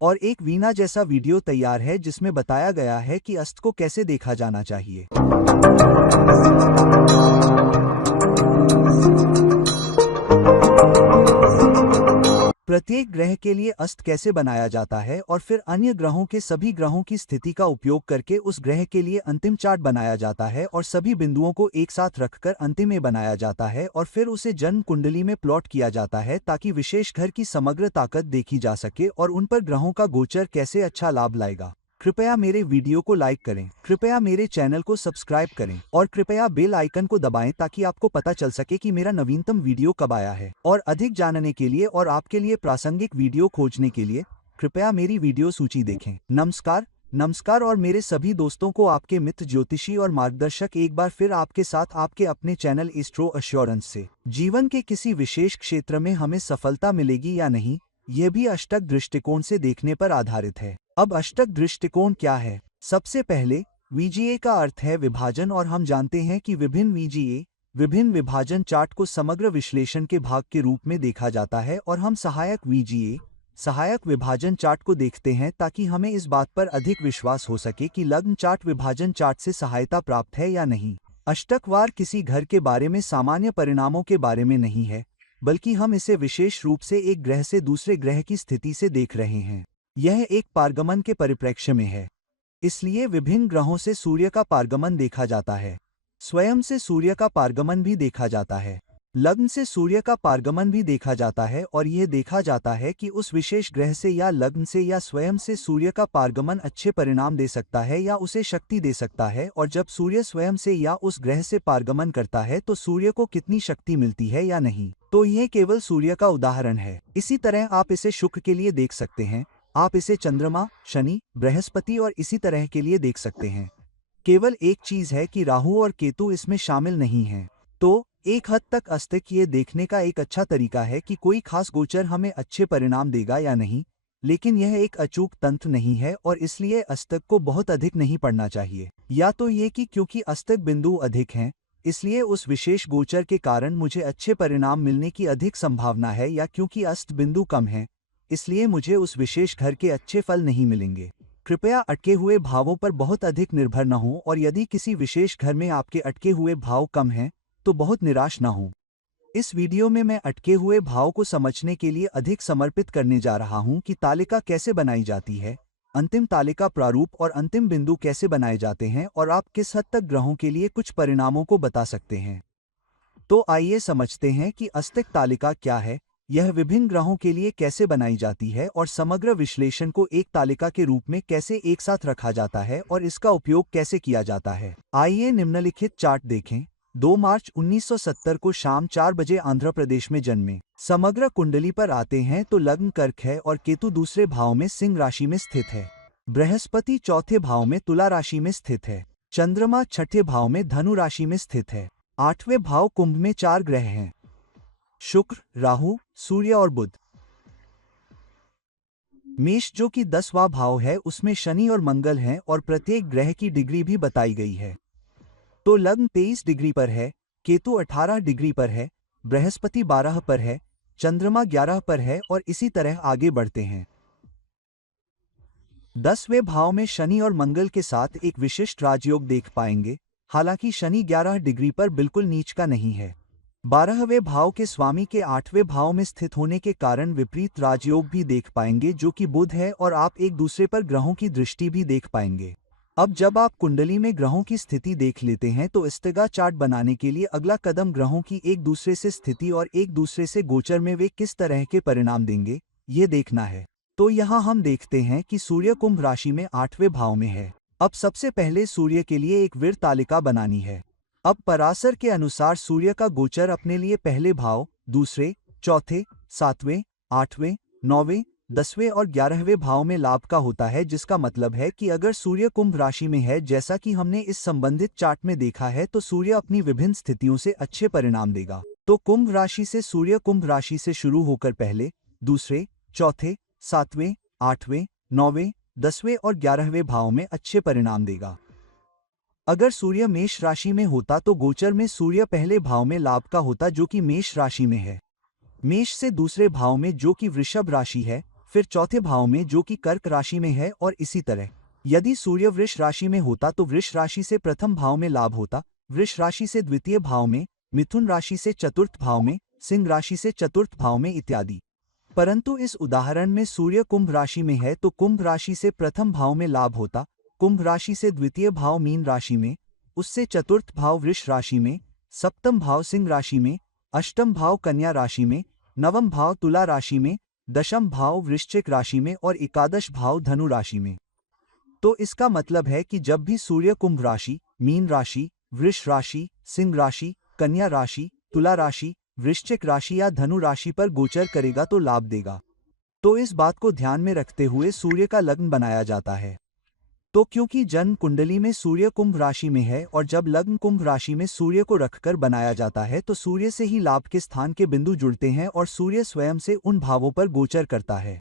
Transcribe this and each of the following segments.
और एक वीणा जैसा वीडियो तैयार है जिसमें बताया गया है कि अस्त को कैसे देखा जाना चाहिए। प्रत्येक ग्रह के लिए अस्त कैसे बनाया जाता है और फिर अन्य ग्रहों के सभी ग्रहों की स्थिति का उपयोग करके उस ग्रह के लिए अंतिम चार्ट बनाया जाता है और सभी बिंदुओं को एक साथ रखकर अंतिम में बनाया जाता है और फिर उसे जन्म कुंडली में प्लॉट किया जाता है ताकि विशेष घर की समग्र ताकत देखी जा सके और उन पर ग्रहों का गोचर कैसे अच्छा लाभ लाएगा। कृपया मेरे वीडियो को लाइक करें, कृपया मेरे चैनल को सब्सक्राइब करें और कृपया बेल आइकन को दबाएं ताकि आपको पता चल सके कि मेरा नवीनतम वीडियो कब आया है। और अधिक जानने के लिए और आपके लिए प्रासंगिक वीडियो खोजने के लिए कृपया मेरी वीडियो सूची देखें। नमस्कार और मेरे सभी दोस्तों को आपके मित्र ज्योतिषी और मार्गदर्शक एक बार फिर आपके साथ आपके अपने चैनल एस्ट्रो एश्योरेंस से। जीवन के किसी विशेष क्षेत्र में हमें सफलता मिलेगी या नहीं, यह भी अष्टक दृष्टिकोण से देखने पर आधारित है। अब अष्टक दृष्टिकोण क्या है? सबसे पहले वीजीए का अर्थ है विभाजन और हम जानते हैं कि विभिन्न विभाजन चार्ट को समग्र विश्लेषण के भाग के रूप में देखा जाता है और हम सहायक विभाजन चार्ट को देखते हैं ताकि हमें इस बात पर अधिक विश्वास हो सके कि लग्न चार्ट विभाजन चार्ट से सहायता प्राप्त है या नहीं। अष्टकवार किसी घर के बारे में सामान्य परिणामों के बारे में नहीं है, बल्कि हम इसे विशेष रूप से एक ग्रह से दूसरे ग्रह की स्थिति से देख रहे हैं। यह एक पारगमन के परिप्रेक्ष्य में है, इसलिए विभिन्न ग्रहों से सूर्य का पारगमन देखा जाता है। स्वयं से सूर्य का पारगमन भी देखा जाता है, लग्न से सूर्य का पारगमन भी देखा जाता है और यह देखा जाता है कि उस विशेष ग्रह से या लग्न से या स्वयं से सूर्य का पारगमन अच्छे परिणाम दे सकता है या उसे शक्ति दे सकता है। और जब सूर्य स्वयं से या उस ग्रह से पारगमन करता है तो सूर्य को कितनी शक्ति मिलती है या नहीं। तो यह केवल सूर्य का उदाहरण है। इसी तरह आप इसे शुक्र के लिए देख सकते हैं, आप इसे चंद्रमा, शनि, बृहस्पति और इसी तरह के लिए देख सकते हैं। केवल एक चीज है कि राहु और केतु इसमें शामिल नहीं हैं। तो एक हद तक अस्तक ये देखने का एक अच्छा तरीका है कि कोई खास गोचर हमें अच्छे परिणाम देगा या नहीं, लेकिन यह एक अचूक तंत्र नहीं है और इसलिए अस्तक को बहुत अधिक नहीं पढ़ना चाहिए। या तो ये कि क्योंकि अस्तक बिंदु अधिक हैं, इसलिए उस विशेष गोचर के कारण मुझे अच्छे परिणाम मिलने की अधिक संभावना है, या क्योंकि अस्त बिंदु कम है इसलिए मुझे उस विशेष घर के अच्छे फल नहीं मिलेंगे। कृपया अटके हुए भावों पर बहुत अधिक निर्भर न हो और यदि किसी विशेष घर में आपके अटके हुए भाव कम हैं तो बहुत निराश न हो। इस वीडियो में मैं अटके हुए भाव को समझने के लिए अधिक समर्पित करने जा रहा हूं कि तालिका कैसे बनाई जाती है, अंतिम तालिका प्रारूप और अंतिम बिंदु कैसे बनाए जाते हैं और आप किस हद तक ग्रहों के लिए कुछ परिणामों को बता सकते हैं। तो आइए समझते हैं कि अस्तक तालिका क्या है, यह विभिन्न ग्रहों के लिए कैसे बनाई जाती है और समग्र विश्लेषण को एक तालिका के रूप में कैसे एक साथ रखा जाता है और इसका उपयोग कैसे किया जाता है। आइए निम्नलिखित चार्ट देखें। 2 मार्च 1970 को शाम 4 बजे आंध्र प्रदेश में जन्मे। समग्र कुंडली पर आते हैं तो लग्न कर्क है और केतु दूसरे भाव में सिंह राशि में स्थित है। बृहस्पति चौथे भाव में तुला राशि में स्थित है। चंद्रमा छठे भाव में धनु राशि में स्थित है। 8वें भाव कुंभ में 4 ग्रह हैं, शुक्र, राहु, सूर्य और बुध। मेष जो कि 10वां भाव है उसमें शनि और मंगल हैं और प्रत्येक ग्रह की डिग्री भी बताई गई है। तो लग्न 23 डिग्री पर है, केतु 18 डिग्री पर है, बृहस्पति 12 पर है, चंद्रमा 11 पर है और इसी तरह आगे बढ़ते हैं। 10वें भाव में शनि और मंगल के साथ एक विशिष्ट राजयोग देख पाएंगे, हालांकि शनि 11 डिग्री पर बिल्कुल नीच का नहीं है। 12वें भाव के स्वामी के 8वें भाव में स्थित होने के कारण विपरीत राजयोग भी देख पाएंगे जो कि बुध है और आप एक दूसरे पर ग्रहों की दृष्टि भी देख पाएंगे। अब जब आप कुंडली में ग्रहों की स्थिति देख लेते हैं तो इस्तेगा चार्ट बनाने के लिए अगला कदम ग्रहों की एक दूसरे से स्थिति और एक दूसरे से गोचर में वे किस तरह के परिणाम देंगे, ये देखना है। तो यहाँ हम देखते हैं कि सूर्य कुंभ राशि में 8वें भाव में है। अब सबसे पहले सूर्य के लिए एक विर तालिका बनानी है। अब पराशर के अनुसार सूर्य का गोचर अपने लिए पहले भाव, दूसरे, चौथे, 7वें, 8वें, 9वें, 10वें और 11वें भाव में लाभ का होता है, जिसका मतलब है कि अगर सूर्य कुंभ राशि में है जैसा कि हमने इस संबंधित चार्ट में देखा है तो सूर्य अपनी विभिन्न स्थितियों से अच्छे परिणाम देगा। तो कुंभ राशि से सूर्य कुंभ राशि से शुरू होकर पहले, दूसरे, चौथे, 7वें, 8वें, 9वें, 10वें और 11वें भाव में अच्छे परिणाम देगा। अगर सूर्य मेष राशि में होता तो गोचर में सूर्य पहले भाव में लाभ का होता जो कि मेष राशि में है। मेष से दूसरे भाव में जो कि वृषभ राशि है, फिर चौथे भाव में जो कि कर्क राशि में है, और इसी तरह यदि सूर्य वृष राशि में होता तो वृष राशि से प्रथम भाव में लाभ होता, वृष राशि से द्वितीय भाव में, मिथुन राशि से चतुर्थ भाव में, सिंह राशि से चतुर्थ भाव में इत्यादि। परंतु इस उदाहरण में सूर्य कुंभ राशि में है तो कुंभ राशि से प्रथम भाव में लाभ होता, कुंभ राशि से द्वितीय भाव मीन राशि में, उससे चतुर्थ भाव वृष राशि में, सप्तम भाव सिंह राशि में, अष्टम भाव कन्या राशि में, नवम भाव तुला राशि में, दशम भाव वृश्चिक राशि में और एकादश भाव धनु राशि में। तो इसका मतलब है कि जब भी सूर्य कुंभ राशि, मीन राशि, वृष राशि, सिंह राशि, कन्या राशि, तुला राशि, वृश्चिक राशि या धनु राशि पर गोचर करेगा तो लाभ देगा। तो इस बात को ध्यान में रखते हुए सूर्य का लग्न बनाया जाता है। तो क्योंकि जन्म कुंडली में सूर्य कुंभ राशि में है और जब लग्न कुंभ राशि में सूर्य को रखकर बनाया जाता है तो सूर्य से ही लाभ के स्थान के बिंदु जुड़ते हैं और सूर्य स्वयं से उन भावों पर गोचर करता है।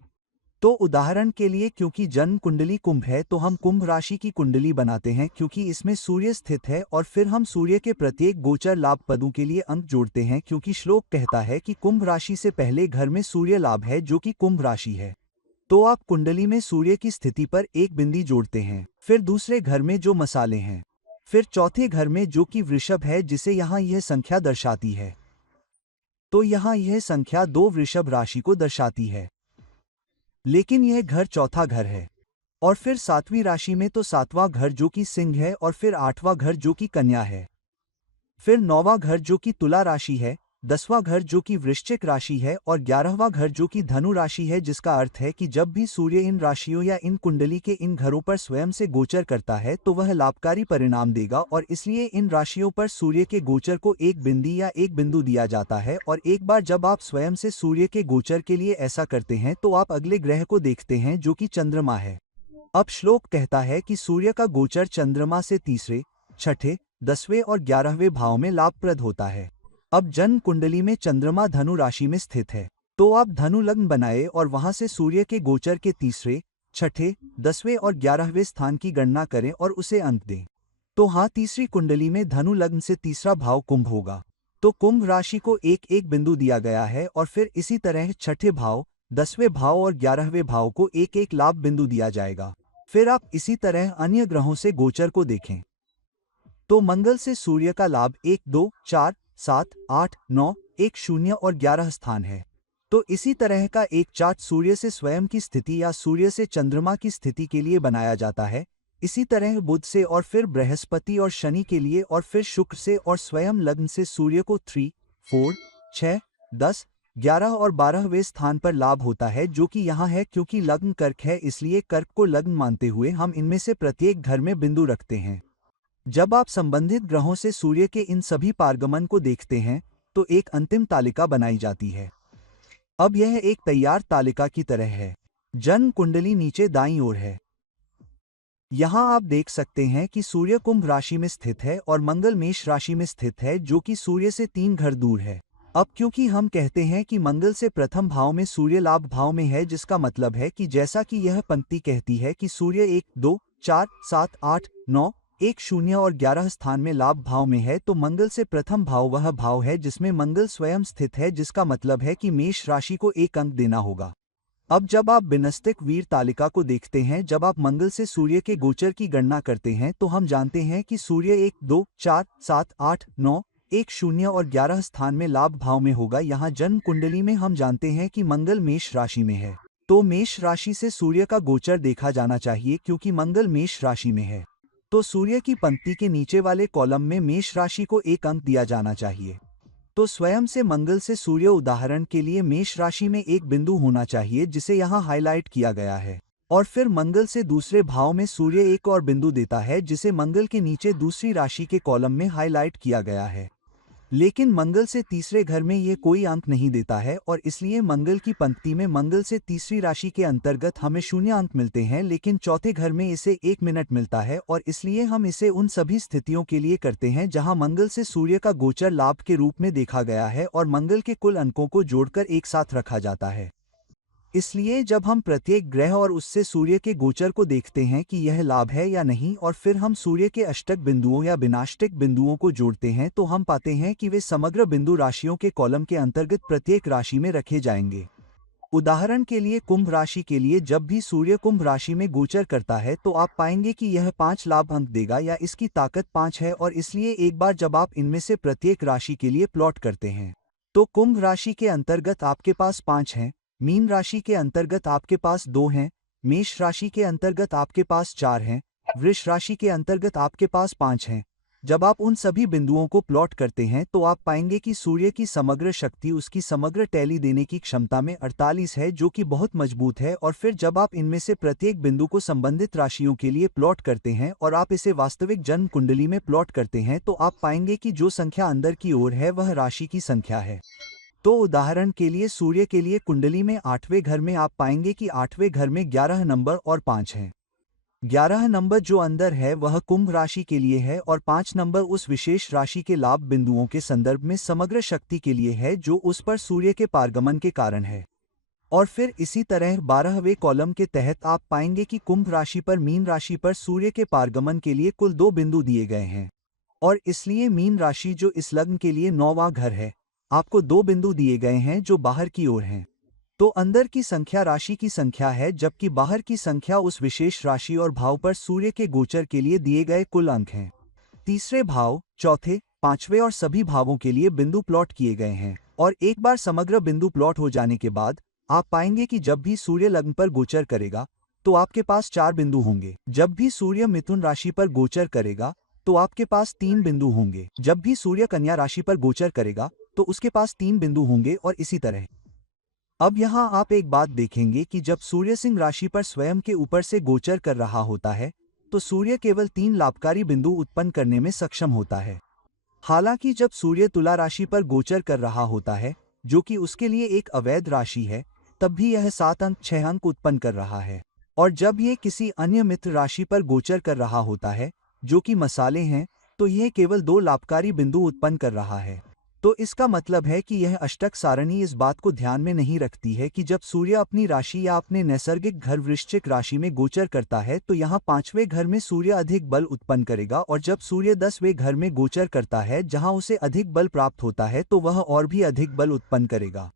तो उदाहरण के लिए क्योंकि जन्म कुंडली कुंभ है तो हम कुंभ राशि की कुंडली बनाते हैं क्योंकि इसमें सूर्य स्थित है, और फिर हम सूर्य के प्रत्येक गोचर लाभ पदों के लिए अंक जोड़ते हैं क्योंकि श्लोक कहता है कि कुंभ राशि से पहले घर में सूर्य लाभ है जो कि कुंभ राशि है। तो आप कुंडली में सूर्य की स्थिति पर एक बिंदी जोड़ते हैं, फिर दूसरे घर में जो मसाले हैं, फिर चौथे घर में जो कि वृषभ है जिसे यहाँ यह संख्या दर्शाती है। तो यहाँ यह संख्या 2 वृषभ राशि को दर्शाती है, लेकिन यह घर चौथा घर है। और फिर 7वीं राशि में तो 7वां घर जो कि सिंह है, और फिर 8वां घर जो कि कन्या है, फिर 9वां घर जो कि तुला राशि है, 10वां घर जो कि वृश्चिक राशि है और 11वां घर जो कि धनु राशि है, जिसका अर्थ है कि जब भी सूर्य इन राशियों या इन कुंडली के इन घरों पर स्वयं से गोचर करता है तो वह लाभकारी परिणाम देगा, और इसलिए इन राशियों पर सूर्य के गोचर को एक बिंदी या एक बिंदु दिया जाता है। और एक बार जब आप स्वयं से सूर्य के गोचर के लिए ऐसा करते हैं तो आप अगले ग्रह को देखते हैं जो कि चंद्रमा है। अब श्लोक कहता है कि सूर्य का गोचर चंद्रमा से तीसरे, छठे, 10वें और 11वें भाव में लाभप्रद होता है। अब जन्म कुंडली में चंद्रमा धनु राशि में स्थित है, तो आप धनु लग्न बनाए और वहां से सूर्य के गोचर के तीसरे, छठे, 10वें और 11वें स्थान की गणना करें और उसे अंक दें। तो हाँ, तीसरी कुंडली में धनु लग्न से तीसरा भाव कुंभ होगा, तो कुंभ राशि को एक एक बिंदु दिया गया है, और फिर इसी तरह छठे भाव, 10वें भाव और 11वें भाव को एक एक लाभ बिंदु दिया जाएगा। फिर आप इसी तरह अन्य ग्रहों से गोचर को देखें। तो मंगल से सूर्य का लाभ 1, 2, 4, 7, 8, 9, 1, 0 और 11 स्थान है। तो इसी तरह का एक चार्ट सूर्य से स्वयं की स्थिति या सूर्य से चंद्रमा की स्थिति के लिए बनाया जाता है। इसी तरह बुध से और फिर बृहस्पति और शनि के लिए, और फिर शुक्र से और स्वयं लग्न से सूर्य को 3, 4, 6, 10, 11 और 12वें स्थान पर लाभ होता है, जो कि यहाँ है क्योंकि लग्न कर्क है, इसलिए कर्क को लग्न मानते हुए हम इनमें से प्रत्येक घर में बिंदु रखते हैं। जब आप संबंधित ग्रहों से सूर्य के इन सभी पारगमन को देखते हैं तो एक अंतिम तालिका बनाई जाती है। अब यह एक तैयार तालिका की तरह है। जन्म कुंडली नीचे दाईं ओर है। यहां आप देख सकते हैं कि सूर्य कुंभ राशि में स्थित है और मंगल मेष राशि में स्थित है, जो कि सूर्य से 3 घर दूर है। अब क्योंकि हम कहते हैं कि मंगल से प्रथम भाव में सूर्य लाभ भाव में है, जिसका मतलब है कि जैसा कि यह पंक्ति कहती है कि सूर्य 1, 2, 4, 7, 8, 9, 1, 0 और 11 स्थान में लाभ भाव में है, तो मंगल से प्रथम भाव वह भाव है जिसमें मंगल स्वयं स्थित है, जिसका मतलब है कि मेष राशि को 1 अंक देना होगा। अब जब आप बिनस्तिक वीर तालिका को देखते हैं, जब आप मंगल से सूर्य के गोचर की गणना करते हैं तो हम जानते हैं कि सूर्य 1, 2, 4, 7, 8, 9, 1, 0 और 11 स्थान में लाभ भाव में होगा। यहाँ जन्म कुंडली में हम जानते हैं कि मंगल मेष राशि में है, तो मेष राशि से सूर्य का गोचर देखा जाना चाहिए क्योंकि मंगल मेष राशि में है। तो सूर्य की पंक्ति के नीचे वाले कॉलम में मेष राशि को 1 अंक दिया जाना चाहिए। तो स्वयं से मंगल से सूर्य उदाहरण के लिए मेष राशि में एक बिंदु होना चाहिए, जिसे यहाँ हाईलाइट किया गया है। और फिर मंगल से दूसरे भाव में सूर्य एक और बिंदु देता है, जिसे मंगल के नीचे दूसरी राशि के कॉलम में हाईलाइट किया गया है। लेकिन मंगल से तीसरे घर में ये कोई अंक नहीं देता है, और इसलिए मंगल की पंक्ति में मंगल से तीसरी राशि के अंतर्गत हमें 0 अंक मिलते हैं, लेकिन चौथे घर में इसे 1 मिनट मिलता है, और इसलिए हम इसे उन सभी स्थितियों के लिए करते हैं जहां मंगल से सूर्य का गोचर लाभ के रूप में देखा गया है और मंगल के कुल अंकों को जोड़कर एक साथ रखा जाता है। इसलिए जब हम प्रत्येक ग्रह और उससे सूर्य के गोचर को देखते हैं कि यह लाभ है या नहीं, और फिर हम सूर्य के अष्टक बिंदुओं या विनाष्टक बिंदुओं को जोड़ते हैं, तो हम पाते हैं कि वे समग्र बिंदु राशियों के कॉलम के अंतर्गत प्रत्येक राशि में रखे जाएंगे। उदाहरण के लिए कुंभ राशि के लिए जब भी सूर्य कुंभ राशि में गोचर करता है तो आप पाएंगे कि यह 5 लाभ अंक देगा या इसकी ताकत 5 है, और इसलिए एक बार जब आप इनमें से प्रत्येक राशि के लिए प्लॉट करते हैं तो कुंभ राशि के अंतर्गत आपके पास 5 हैं, मीन राशि के अंतर्गत आपके पास 2 हैं, मेष राशि के अंतर्गत आपके पास 4 हैं, वृष राशि के अंतर्गत आपके पास 5 हैं। जब आप उन सभी बिंदुओं को प्लॉट करते हैं तो आप पाएंगे कि सूर्य की समग्र शक्ति, उसकी समग्र टैली देने की क्षमता में 48 है, जो कि बहुत मजबूत है। और फिर जब आप इनमें से प्रत्येक बिंदु को संबंधित राशियों के लिए प्लॉट करते हैं और आप इसे वास्तविक जन्म कुंडली में प्लॉट करते हैं तो आप पाएंगे कि जो संख्या अंदर की ओर है वह राशि की संख्या है। तो उदाहरण के लिए सूर्य के लिए कुंडली में 8वें घर में आप पाएंगे कि 8वें घर में 11 नंबर और 5 हैं। 11 नंबर जो अंदर है वह कुंभ राशि के लिए है और 5 नंबर उस विशेष राशि के लाभ बिंदुओं के संदर्भ में समग्र शक्ति के लिए है जो उस पर सूर्य के पारगमन के कारण है। और फिर इसी तरह 12वें कॉलम के तहत आप पाएंगे कि कुंभ राशि पर मीन राशि पर सूर्य के पारगमन के लिए कुल 2 बिंदु दिए गए हैं, और इसलिए मीन राशि जो इस लग्न के लिए 9वां घर है, आपको 2 बिंदु दिए गए हैं जो बाहर की ओर हैं। तो अंदर की संख्या राशि की संख्या है, जबकि बाहर की संख्या उस विशेष राशि और भाव पर सूर्य के गोचर के लिए दिए गए कुल अंक हैं। तीसरे भाव, चौथे, 5वें और सभी भावों के लिए बिंदु प्लॉट किए गए हैं, और एक बार समग्र बिंदु प्लॉट हो जाने के बाद आप पाएंगे कि जब भी सूर्य लग्न पर गोचर करेगा तो आपके पास 4 बिंदु होंगे। जब भी सूर्य मिथुन राशि पर गोचर करेगा तो आपके पास 3 बिंदु होंगे। जब भी सूर्य कन्या राशि पर गोचर करेगा तो उसके पास 3 बिंदु होंगे, और इसी तरह। अब यहाँ आप एक बात देखेंगे कि जब सूर्य सिंह राशि पर स्वयं के ऊपर से गोचर कर रहा होता है तो सूर्य केवल 3 लाभकारी बिंदु उत्पन्न करने में सक्षम होता है। हालांकि जब सूर्य तुला राशि पर गोचर कर रहा होता है, जो कि उसके लिए एक अवैध राशि है, तब भी यह 7 अंक 6 अंक उत्पन्न कर रहा है। और जब यह किसी अन्य मित्र राशि पर गोचर कर रहा होता है, जो कि मसाले हैं, तो यह केवल 2 लाभकारी बिंदु उत्पन्न कर रहा है। तो इसका मतलब है कि यह अष्टक सारणी इस बात को ध्यान में नहीं रखती है कि जब सूर्य अपनी राशि या अपने नैसर्गिक घर वृश्चिक राशि में गोचर करता है तो यहाँ 5वें घर में सूर्य अधिक बल उत्पन्न करेगा, और जब सूर्य 10वें घर में गोचर करता है जहाँ उसे अधिक बल प्राप्त होता है तो वह और भी अधिक बल उत्पन्न करेगा।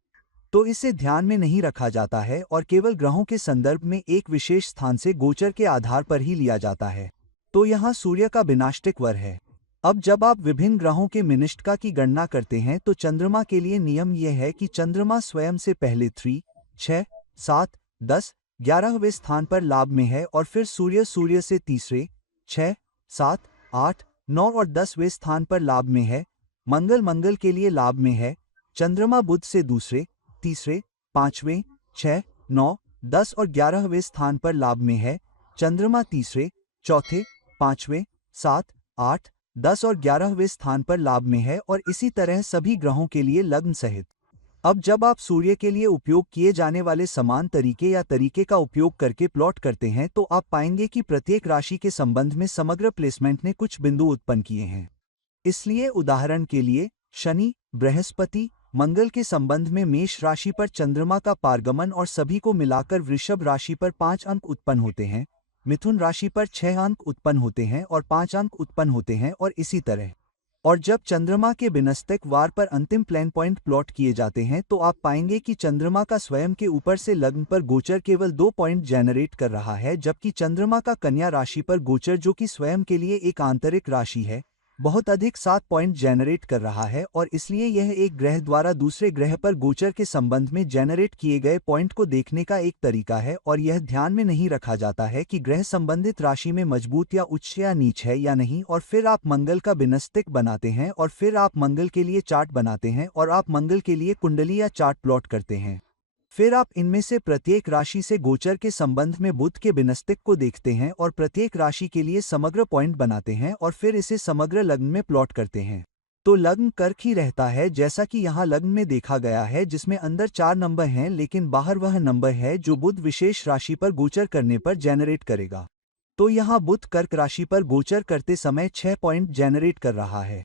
तो इसे ध्यान में नहीं रखा जाता है और केवल ग्रहों के संदर्भ में एक विशेष स्थान से गोचर के आधार पर ही लिया जाता है। तो यहाँ सूर्य का विनाष्टिक वर है। अब जब आप विभिन्न ग्रहों के मिनिष्टका की गणना करते हैं तो चंद्रमा के लिए नियम यह है कि चंद्रमा स्वयं से पहले 3, 6, 7, 10, 11वें स्थान पर लाभ में है, और फिर सूर्य से तीसरे, 6, 7, 8, 9 और 10वें स्थान पर लाभ में है। मंगल के लिए लाभ में है। चंद्रमा बुध से दूसरे, तीसरे, 5वें, 6, 9, 10 और 11वें स्थान पर लाभ में है। चंद्रमा तीसरे, चौथे, 5वें, 7, 8, 10 और 11वें स्थान पर लाभ में है, और इसी तरह सभी ग्रहों के लिए लग्न सहित। अब जब आप सूर्य के लिए उपयोग किए जाने वाले समान तरीके या तरीके का उपयोग करके प्लॉट करते हैं तो आप पाएंगे कि प्रत्येक राशि के संबंध में समग्र प्लेसमेंट ने कुछ बिंदु उत्पन्न किए हैं। इसलिए उदाहरण के लिए शनि, बृहस्पति, मंगल के संबंध में मेष राशि पर चंद्रमा का पारगमन और सभी को मिलाकर वृषभ राशि पर 5 अंक उत्पन्न होते हैं, मिथुन राशि पर 6 अंक उत्पन्न होते हैं और 5 अंक उत्पन्न होते हैं, और इसी तरह। और जब चंद्रमा के बिनस्तिक वार पर अंतिम प्लान पॉइंट प्लॉट किए जाते हैं तो आप पाएंगे कि चंद्रमा का स्वयं के ऊपर से लग्न पर गोचर केवल 2 पॉइंट जेनरेट कर रहा है, जबकि चंद्रमा का कन्या राशि पर गोचर, जो कि स्वयं के लिए एक आंतरिक राशि है, बहुत अधिक 7 पॉइंट जेनरेट कर रहा है। और इसलिए यह एक ग्रह द्वारा दूसरे ग्रह पर गोचर के संबंध में जेनरेट किए गए पॉइंट को देखने का एक तरीका है, और यह ध्यान में नहीं रखा जाता है कि ग्रह संबंधित राशि में मजबूत या उच्च या नीच है या नहीं। और फिर आप मंगल का बिनस्तिक बनाते हैं, और फिर आप मंगल के लिए चार्ट बनाते हैं, और आप मंगल के लिए कुंडली या चार्ट प्लॉट करते हैं। फिर आप इनमें से प्रत्येक राशि से गोचर के संबंध में बुध के बिनस्तिक को देखते हैं और प्रत्येक राशि के लिए समग्र पॉइंट बनाते हैं, और फिर इसे समग्र लग्न में प्लॉट करते हैं। तो लग्न कर्क ही रहता है, जैसा कि यहाँ लग्न में देखा गया है, जिसमें अंदर 4 नंबर हैं लेकिन बाहर वह नंबर है जो बुध विशेष राशि पर गोचर करने पर जेनरेट करेगा। तो यहाँ बुध कर्क राशि पर गोचर करते समय 6 पॉइंट जेनरेट कर रहा है।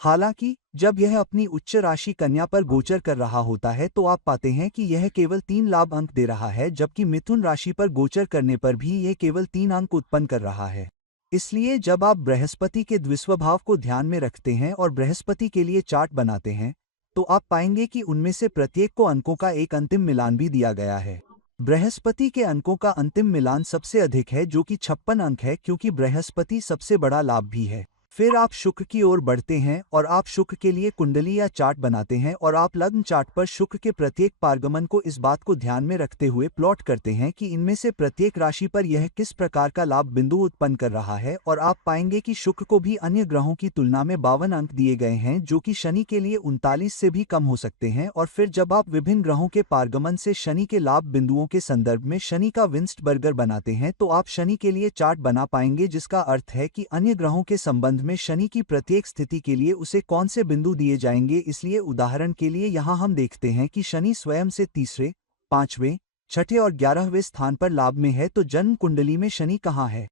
हालांकि जब यह अपनी उच्च राशि कन्या पर गोचर कर रहा होता है तो आप पाते हैं कि यह केवल 3 लाभ अंक दे रहा है, जबकि मिथुन राशि पर गोचर करने पर भी यह केवल 3 अंक उत्पन्न कर रहा है। इसलिए जब आप बृहस्पति के द्विस्वभाव को ध्यान में रखते हैं और बृहस्पति के लिए चार्ट बनाते हैं तो आप पाएंगे कि उनमें से प्रत्येक को अंकों का एक अंतिम मिलान भी दिया गया है। बृहस्पति के अंकों का अंतिम मिलान सबसे अधिक है, जो कि 56 अंक है, क्योंकि बृहस्पति सबसे बड़ा लाभ भी है। फिर आप शुक्र की ओर बढ़ते हैं और आप शुक्र के लिए कुंडली या चार्ट बनाते हैं और आप लग्न चार्ट पर शुक्र के प्रत्येक पारगमन को इस बात को ध्यान में रखते हुए प्लॉट करते हैं कि इनमें से प्रत्येक राशि पर यह किस प्रकार का लाभ बिंदु उत्पन्न कर रहा है, और आप पाएंगे कि शुक्र को भी अन्य ग्रहों की तुलना में 52 अंक दिए गए हैं, जो कि शनि के लिए 39 से भी कम हो सकते हैं। और फिर जब आप विभिन्न ग्रहों के पारगमन से शनि के लाभ बिंदुओं के संदर्भ में शनि का विंस्ट बर्गर बनाते हैं, तो आप शनि के लिए चार्ट बना पाएंगे, जिसका अर्थ है कि अन्य ग्रहों के संबंध में शनि की प्रत्येक स्थिति के लिए उसे कौन से बिंदु दिए जाएंगे। इसलिए उदाहरण के लिए यहाँ हम देखते हैं कि शनि स्वयं से तीसरे, पांचवें, छठे और 11वें स्थान पर लाभ में है, तो जन्म कुंडली में शनि कहाँ है?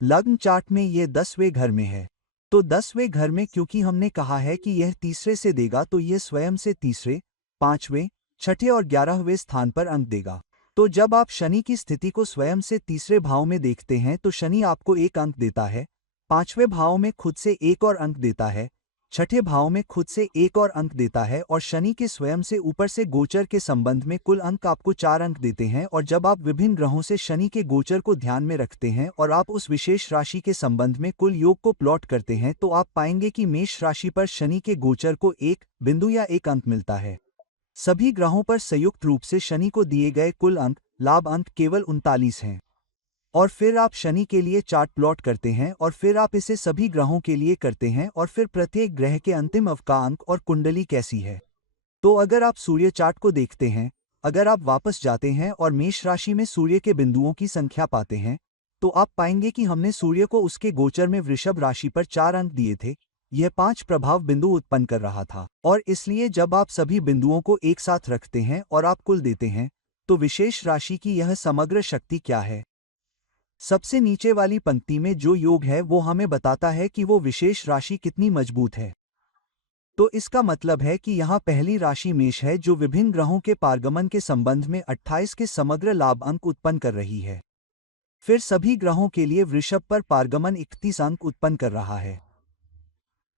लग्न चार्ट में यह 10वें घर में है। तो 10वें घर में क्योंकि हमने कहा है कि यह तीसरे से देगा, तो यह स्वयं से तीसरे, पांचवें, छठे और 11वें स्थान पर अंक देगा। तो जब आप शनि की स्थिति को स्वयं से तीसरे भाव में देखते हैं, तो शनि आपको एक अंक देता है, पांचवें भाव में खुद से एक और अंक देता है, छठे भाव में खुद से एक और अंक देता है, और शनि के स्वयं से ऊपर से गोचर के संबंध में कुल अंक आपको 4 अंक देते हैं। और जब आप विभिन्न ग्रहों से शनि के गोचर को ध्यान में रखते हैं और आप उस विशेष राशि के संबंध में कुल योग को प्लॉट करते हैं, तो आप पाएंगे कि मेष राशि पर शनि के गोचर को एक बिंदु या एक अंक मिलता है। सभी ग्रहों पर संयुक्त रूप से शनि को दिए गए कुल अंक, लाभ अंक केवल 39 हैं। और फिर आप शनि के लिए चार्ट प्लॉट करते हैं और फिर आप इसे सभी ग्रहों के लिए करते हैं, और फिर प्रत्येक ग्रह के अंतिम अव का अंक और कुंडली कैसी है। तो अगर आप सूर्य चार्ट को देखते हैं, अगर आप वापस जाते हैं और मेष राशि में सूर्य के बिंदुओं की संख्या पाते हैं, तो आप पाएंगे कि हमने सूर्य को उसके गोचर में वृषभ राशि पर 4 अंक दिए थे। यह 5 प्रभाव बिंदु उत्पन्न कर रहा था, और इसलिए जब आप सभी बिंदुओं को एक साथ रखते हैं और आप कुल देते हैं, तो विशेष राशि की यह समग्र शक्ति क्या है। सबसे नीचे वाली पंक्ति में जो योग है वो हमें बताता है कि वो विशेष राशि कितनी मजबूत है। तो इसका मतलब है कि यहाँ पहली राशि मेष है, जो विभिन्न ग्रहों के पारगमन के संबंध में 28 के समग्र लाभ अंक उत्पन्न कर रही है। फिर सभी ग्रहों के लिए वृषभ पर पारगमन 31 अंक उत्पन्न कर रहा है।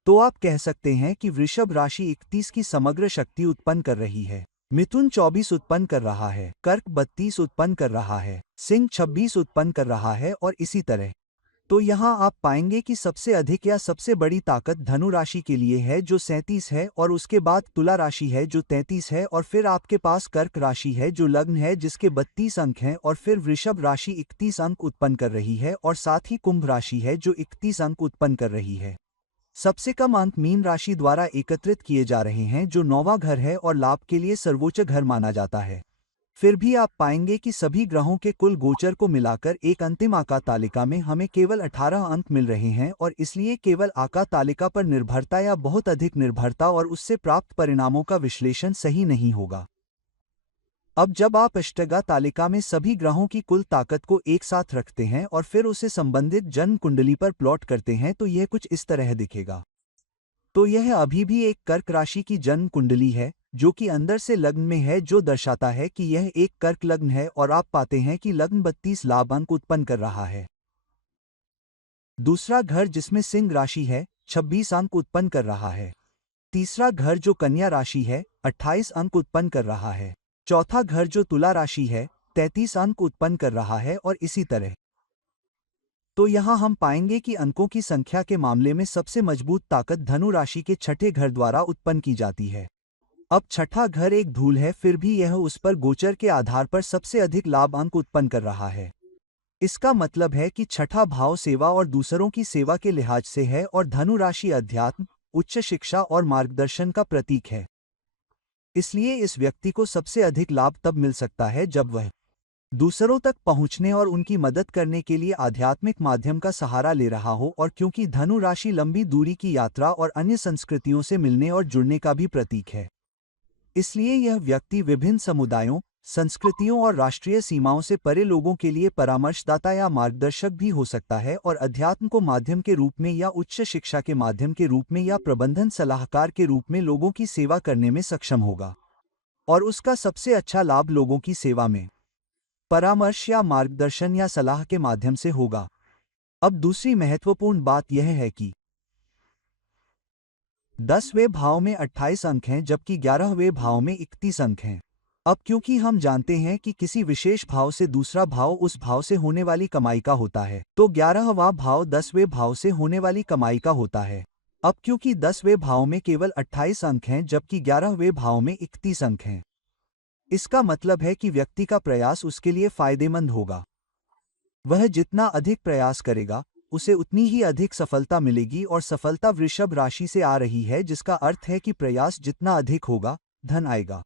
तो आप कह सकते हैं कि वृषभ राशि 31 की समग्र शक्ति उत्पन्न कर रही है। मिथुन 24 उत्पन्न कर रहा है, कर्क 32 उत्पन्न कर रहा है, सिंह 26 उत्पन्न कर रहा है, और इसी तरह। तो यहाँ आप पाएंगे कि सबसे अधिक या सबसे बड़ी ताकत धनु राशि के लिए है, जो 37 है, और उसके बाद तुला राशि है जो 33 है, और फिर आपके पास कर्क राशि है जो लग्न है जिसके 32 अंक हैं, और फिर वृषभ राशि 31 अंक उत्पन्न कर रही है, और साथ ही कुंभ राशि है जो 31 अंक उत्पन्न कर रही है। सबसे कम अंक मीन राशि द्वारा एकत्रित किए जा रहे हैं, जो 9वां घर है और लाभ के लिए सर्वोच्च घर माना जाता है। फिर भी आप पाएंगे कि सभी ग्रहों के कुल गोचर को मिलाकर एक अंतिम आका तालिका में हमें केवल 18 अंक मिल रहे हैं, और इसलिए केवल आका तालिका पर निर्भरता या बहुत अधिक निर्भरता और उससे प्राप्त परिणामों का विश्लेषण सही नहीं होगा। अब जब आप अष्टगा तालिका में सभी ग्रहों की कुल ताकत को एक साथ रखते हैं और फिर उसे संबंधित जन्म कुंडली पर प्लॉट करते हैं, तो यह कुछ इस तरह दिखेगा। तो यह अभी भी एक कर्क राशि की जन्म कुंडली है, जो कि अंदर से लग्न में है, जो दर्शाता है कि यह एक कर्क लग्न है, और आप पाते हैं कि लग्न 32 लाभ अंक उत्पन्न कर रहा है। दूसरा घर जिसमें सिंह राशि है, 26 अंक उत्पन्न कर रहा है। तीसरा घर जो कन्या राशि है, 28 अंक उत्पन्न कर रहा है। चौथा घर जो तुला राशि है, 33 अंक उत्पन्न कर रहा है, और इसी तरह। तो यहाँ हम पाएंगे कि अंकों की संख्या के मामले में सबसे मजबूत ताकत धनु राशि के छठे घर द्वारा उत्पन्न की जाती है। अब छठा घर एक धूल है, फिर भी यह उस पर गोचर के आधार पर सबसे अधिक लाभ अंक उत्पन्न कर रहा है। इसका मतलब है कि छठा भाव सेवा और दूसरों की सेवा के लिहाज से है, और धनु राशि अध्यात्म, उच्च शिक्षा और मार्गदर्शन का प्रतीक है। इसलिए इस व्यक्ति को सबसे अधिक लाभ तब मिल सकता है जब वह दूसरों तक पहुंचने और उनकी मदद करने के लिए आध्यात्मिक माध्यम का सहारा ले रहा हो, और क्योंकि धनु राशि लंबी दूरी की यात्रा और अन्य संस्कृतियों से मिलने और जुड़ने का भी प्रतीक है। इसलिए यह व्यक्ति विभिन्न समुदायों, संस्कृतियों और राष्ट्रीय सीमाओं से परे लोगों के लिए परामर्शदाता या मार्गदर्शक भी हो सकता है, और अध्यात्म को माध्यम के रूप में या उच्च शिक्षा के माध्यम के रूप में या प्रबंधन सलाहकार के रूप में लोगों की सेवा करने में सक्षम होगा। और उसका सबसे अच्छा लाभ लोगों की सेवा में परामर्श या मार्गदर्शन या सलाह के माध्यम से होगा। अब दूसरी महत्वपूर्ण बात यह है कि 10वें भाव में 28 अंक हैं जबकि 11वें भाव में 31 अंक हैं। अब क्योंकि हम जानते हैं कि किसी विशेष भाव से दूसरा भाव उस भाव से होने वाली कमाई का होता है, तो 11वां भाव 10वें भाव से होने वाली कमाई का होता है। अब क्योंकि 10वें भाव में केवल 28 अंक हैं जबकि 11वें भाव में 31 अंक हैं, इसका मतलब है कि व्यक्ति का प्रयास उसके लिए फायदेमंद होगा। वह जितना अधिक प्रयास करेगा, उसे उतनी ही अधिक सफलता मिलेगी और सफलता वृषभ राशि से आ रही है, जिसका अर्थ है कि प्रयास जितना अधिक होगा, धन आएगा।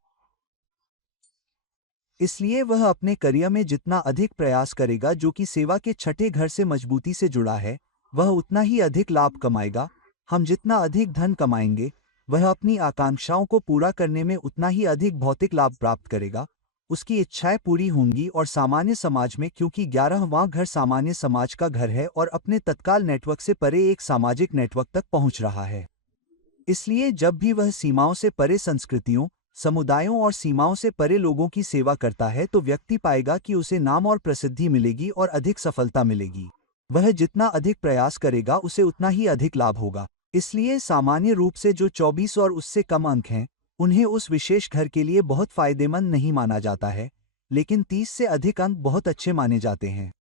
इसलिए वह अपने करियर में जितना अधिक प्रयास करेगा, जो कि सेवा के छठे घर से मजबूती से जुड़ा है, वह उतना ही अधिक लाभ कमाएगा। हम जितना अधिक धन कमाएंगे, वह अपनी आकांक्षाओं को पूरा करने में उतना ही अधिक भौतिक लाभ प्राप्त करेगा। उसकी इच्छाएं पूरी होंगी और सामान्य समाज में, क्योंकि 11वां घर सामान्य समाज का घर है और अपने तत्काल नेटवर्क से परे एक सामाजिक नेटवर्क तक पहुंच रहा है, इसलिए जब भी वह सीमाओं से परे संस्कृतियों, समुदायों और सीमाओं से परे लोगों की सेवा करता है, तो व्यक्ति पाएगा कि उसे नाम और प्रसिद्धि मिलेगी और अधिक सफलता मिलेगी। वह जितना अधिक प्रयास करेगा, उसे उतना ही अधिक लाभ होगा। इसलिए सामान्य रूप से जो 24 और उससे कम अंक हैं, उन्हें उस विशेष घर के लिए बहुत फायदेमंद नहीं माना जाता है, लेकिन 30 से अधिक अंक बहुत अच्छे माने जाते हैं।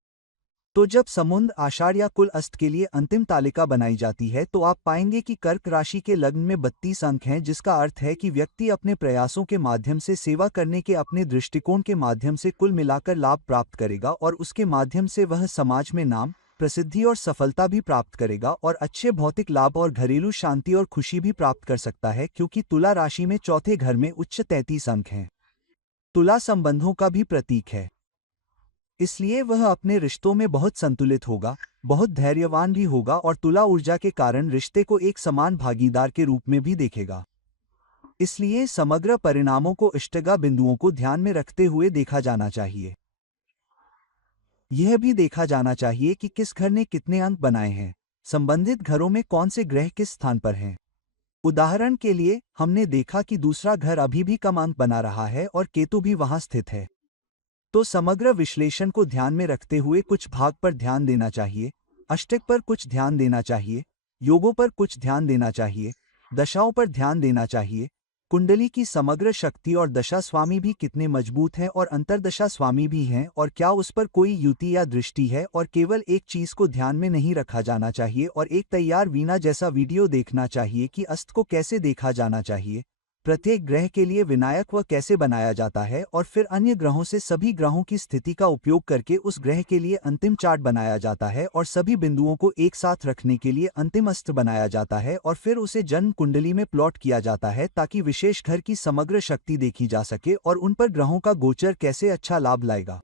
तो जब समुद्र, आषाढ़ या कुल अस्त के लिए अंतिम तालिका बनाई जाती है, तो आप पाएंगे कि कर्क राशि के लग्न में 32 अंक हैं, जिसका अर्थ है कि व्यक्ति अपने प्रयासों के माध्यम से, सेवा करने के अपने दृष्टिकोण के माध्यम से कुल मिलाकर लाभ प्राप्त करेगा और उसके माध्यम से वह समाज में नाम, प्रसिद्धि और सफलता भी प्राप्त करेगा और अच्छे भौतिक लाभ और घरेलू शांति और खुशी भी प्राप्त कर सकता है, क्योंकि तुला राशि में चौथे घर में उच्च 33 अंक हैं। तुला संबंधों का भी प्रतीक है, इसलिए वह अपने रिश्तों में बहुत संतुलित होगा, बहुत धैर्यवान भी होगा और तुला ऊर्जा के कारण रिश्ते को एक समान भागीदार के रूप में भी देखेगा। इसलिए समग्र परिणामों को इष्टगा बिंदुओं को ध्यान में रखते हुए देखा जाना चाहिए। यह भी देखा जाना चाहिए कि किस घर ने कितने अंक बनाए हैं, संबंधित घरों में कौन से ग्रह किस स्थान पर हैं। उदाहरण के लिए, हमने देखा कि दूसरा घर अभी भी कम अंक बना रहा है और केतु भी वहां स्थित है। तो समग्र विश्लेषण को ध्यान में रखते हुए कुछ भाग पर ध्यान देना चाहिए, अष्टक पर कुछ ध्यान देना चाहिए, योगों पर कुछ ध्यान देना चाहिए, दशाओं पर ध्यान देना चाहिए, कुंडली की समग्र शक्ति और दशा स्वामी भी कितने मजबूत हैं और अंतर्दशा स्वामी भी हैं और क्या उस पर कोई युति या दृष्टि है, और केवल एक चीज को ध्यान में नहीं रखा जाना चाहिए और एक तैयार वीणा जैसा वीडियो देखना चाहिए कि अस्त को कैसे देखा जाना चाहिए, प्रत्येक ग्रह के लिए विनायक वह कैसे बनाया जाता है, और फिर अन्य ग्रहों से सभी ग्रहों की स्थिति का उपयोग करके उस ग्रह के लिए अंतिम चार्ट बनाया जाता है और सभी बिंदुओं को एक साथ रखने के लिए अंतिम अस्त्र बनाया जाता है और फिर उसे जन्म कुंडली में प्लॉट किया जाता है, ताकि विशेष घर की समग्र शक्ति देखी जा सके और उन पर ग्रहों का गोचर कैसे अच्छा लाभ लाएगा।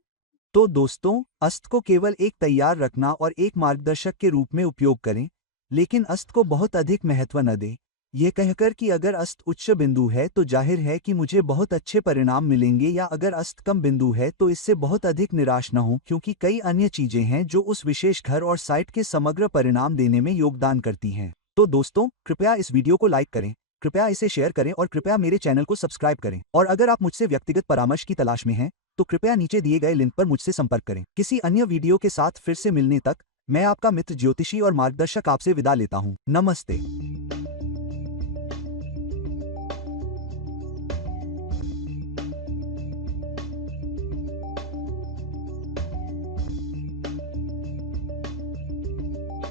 तो दोस्तों, अस्त को केवल एक तैयार रखना और एक मार्गदर्शक के रूप में उपयोग करें, लेकिन अस्त को बहुत अधिक महत्व न दें, यह कहकर कि अगर अस्त उच्च बिंदु है तो जाहिर है कि मुझे बहुत अच्छे परिणाम मिलेंगे, या अगर अस्त कम बिंदु है तो इससे बहुत अधिक निराश न हो, क्योंकि कई अन्य चीजें हैं जो उस विशेष घर और साइट के समग्र परिणाम देने में योगदान करती हैं। तो दोस्तों, कृपया इस वीडियो को लाइक करें, कृपया इसे शेयर करें और कृपया मेरे चैनल को सब्सक्राइब करें। और अगर आप मुझसे व्यक्तिगत परामर्श की तलाश में हैं, तो कृपया नीचे दिए गए लिंक पर मुझसे संपर्क करें। किसी अन्य वीडियो के साथ फिर से मिलने तक मैं आपका मित्र ज्योतिषी और मार्गदर्शक आपसे विदा लेता हूं। नमस्ते।